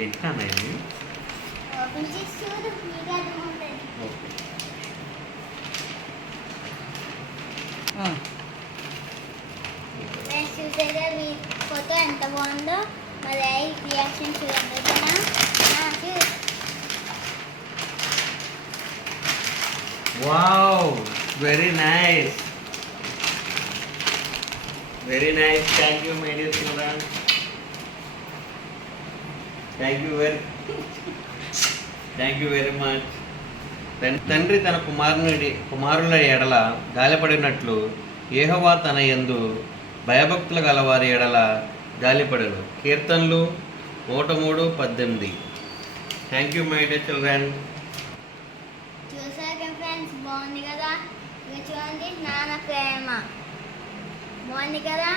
ఏంటి నాన్న ఇది? ఓపెన్ చేసి చూడు నీకు అర్థమవుతుంది. ఓకే. ఫ్రెండ్స్ చూసారా మీ ఫోటో ఎంత బాగుందో, మరి రియాక్షన్ చూడండి. ఓకేనా? చూడు. Wow, very nice, very nice. Thank you my dear children. Thank you very much. తండ్రి తన కుమారుల ఎడల గాలిపడినట్లు యెహోవా తన యందు భయభక్తులు గలవారి ఎడల గాలిపడను. కీర్తనలు 103:18. Thank you my dear children. చూసాక ఫ్రెండ్స్ బాగుంది కదా? ఇక చూడండి నాన్న ప్రేమ బాగుంది కదా?